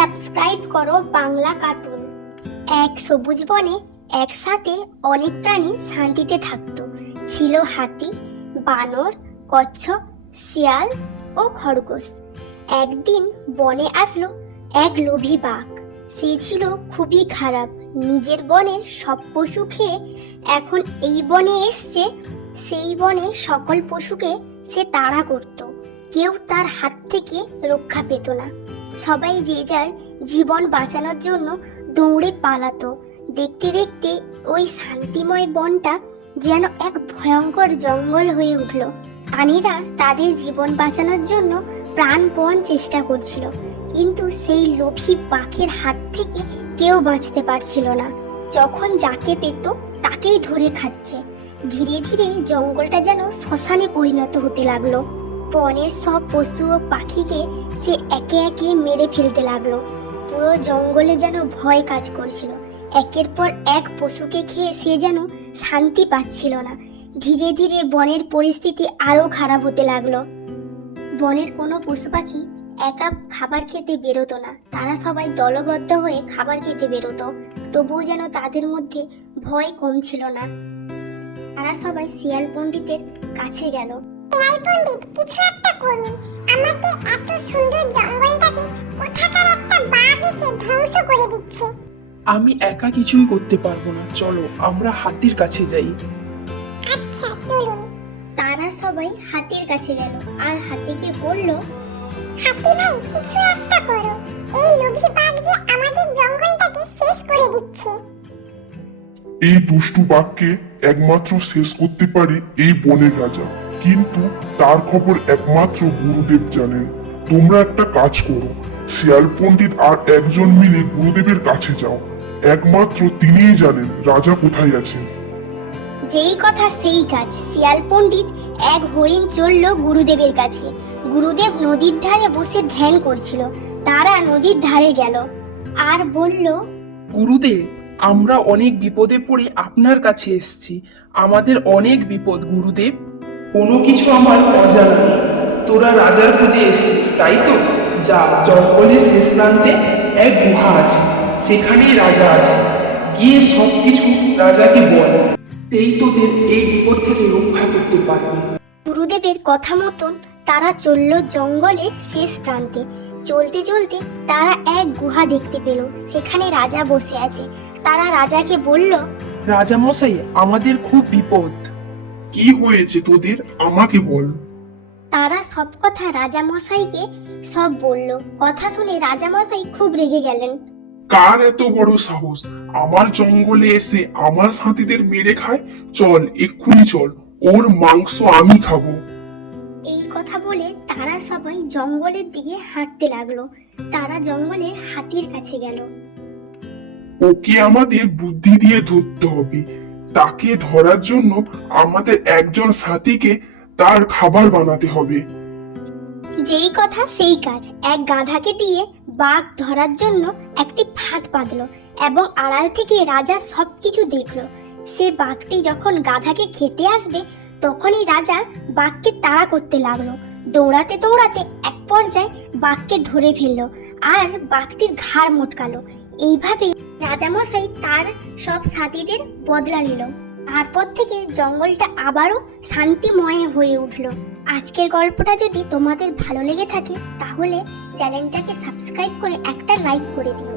Subscribe করো Bangla cartoon. এক সবুজ বনে একসাথে অনেক প্রাণী শান্তিতে থাকতো। ছিল হাতি, বানর, কচ্ছপ, শিয়াল ও খরগোশ। একদিন বনে আসলো এক লোভী বাঘ। সে ছিল খুবই খারাপ, নিজের বনের সব পশু খেয়ে এখন এই বনে এসছে। সেই বনে সকল পশুকে সে তাড়া করত, কেউ তার হাত থেকে রক্ষা পেত না। সবাই যে যার জীবন বাঁচানোর জন্য দৌড়ে পালাতো। দেখতে দেখতে ওই শান্তিময় বনটা যেন এক ভয়ঙ্কর জঙ্গল হয়ে উঠল। প্রাণীরা তাদের জীবন বাঁচানোর জন্য প্রাণপণ চেষ্টা করছিল, কিন্তু সেই লোভী বাঘের হাত থেকে কেউ বাঁচতে পারছিল না। যখন যাকে পেত তাকেই ধরে খাচ্ছে। ধীরে ধীরে জঙ্গলটা যেন শ্মশানে পরিণত হতে লাগলো। বনের সব পশু ও পাখিকে সে একে একে মেরে ফেলতে লাগলো। পুরো জঙ্গলে যেন ভয় কাজ করছিল। একের পর এক পশুকে খেয়ে সে যেন শান্তি পাচ্ছিল না। ধীরে ধীরে বনের পরিস্থিতি আরো খারাপ হতে লাগলো। বনের কোনো পশু পাখি একা খাবার খেতে বেরোতো না, তারা সবাই দলবদ্ধ হয়ে খাবার খেতে বেরোতো। তবুও যেন তাদের মধ্যে ভয় কমছিল না। তারা সবাই শিয়াল পণ্ডিতের কাছে গেল। শিয়াল পণ্ডিত, কিছু একটা করুন, আমাকে এত সুন্দর জঙ্গলটাকে কোথাকার একটা বাঘ এসে ধ্বংস করে দিচ্ছে। আমি একা কিছুই করতে পারবো না, চলো আমরা হাতির কাছে যাই। আচ্ছা চলুন। তারা সবাই হাতির কাছে গেল আর হাতিকে বলল, হাতি ভাই, কিছু একটা করো, এই লোভী বাঘ যে আমাদের জঙ্গলটাকে শেষ করে দিচ্ছে। এই দুষ্টু বাঘকে একমাত্র শেষ করতে পারে এই বনের রাজা, কিন্তু তার খবর একমাত্র গুরুদেব জানেন। তোমরা একটা কাজ করো, শিয়াল পণ্ডিত আর একজন মিলে গুরুদেবের কাছে যাও। একমাত্র তিনিই জানেন রাজা কোথায় আছেন। যেই কথা সেই কাজ। শিয়াল পণ্ডিত এক হরিণ চলল গুরুদেবের কাছে। গুরুদেব নদীর ধারে বসে ধ্যান করছিল। তারা নদীর ধারে গেল আর বলল, গুরুদেব, আমরা অনেক বিপদে পড়ে আপনার কাছে এসেছি। আমাদের অনেক বিপদ গুরুদেব। কোনো কিছু আমার অজানা নেই। তোরা রাজার খোঁজে এসেছিস, তাই তো? যা, জঙ্গলের শেষ প্রান্তে এক গুহা আছে, সেখানেই রাজা আছে। গিয়ে সবকিছু রাজাকে বল, সেই তোদের এই বিপদ থেকে রক্ষা করতে পারবে। গুরুদেবের কথা মতন তারা চলল জঙ্গলের শেষ প্রান্তে। চলতে চলতে তারা এক গুহা দেখতে পেল, সেখানে রাজা বসে আছে। তারা রাজাকে বলল, রাজা মশাই, আমাদের খুব বিপদ। কি হয়েছে তোদের, আমাকে বল। তারা সব কথা রাজামশাইকে সব বলল। কথা শুনে রাজামশাই খুব রেগে গেলেন। কার এত বড় সাহস আমার জঙ্গলে এসে আমার সাথীদের মেরে খায়? চল, এক্ষুনি চল, ওর মাংস আমি খাবো। এই কথা বলে তারা সবাই জঙ্গলের দিকে হাঁটতে লাগলো। তারা জঙ্গলের হাতির কাছে গেল। ওকে আমাদের বুদ্ধি দিয়ে ধরতে হবে। তাকে ধরার জন্য আমাদের একজন সাথীকে তার খাবার বানাতে হবে। যেই কথা সেই কাজ। এক গাধাকে দিয়ে বাঘ ধরার জন্য একটি ফাঁদ বাঁধলো এবং আড়াল থেকে রাজা সবকিছু দেখলো। সে বাঘটি যখন গাধাকে খেতে আসবে তখনই রাজা বাঘকে তাড়া করতে লাগলো। দৌড়াতে দৌড়াতে এক পর্যায়ে বাঘকে ধরে ফেললো আর বাঘটির ঘাড় মোটকালো। এইভাবে রাজামশাই তার সব সাথীদের বদলা নিল। তারপর থেকে জঙ্গলটা আবারও শান্তিময় হয়ে উঠলো। আজকের গল্পটা যদি তোমাদের ভালো লেগে থাকে তাহলে চ্যানেলটাকে সাবস্ক্রাইব করে একটা লাইক করে দিও।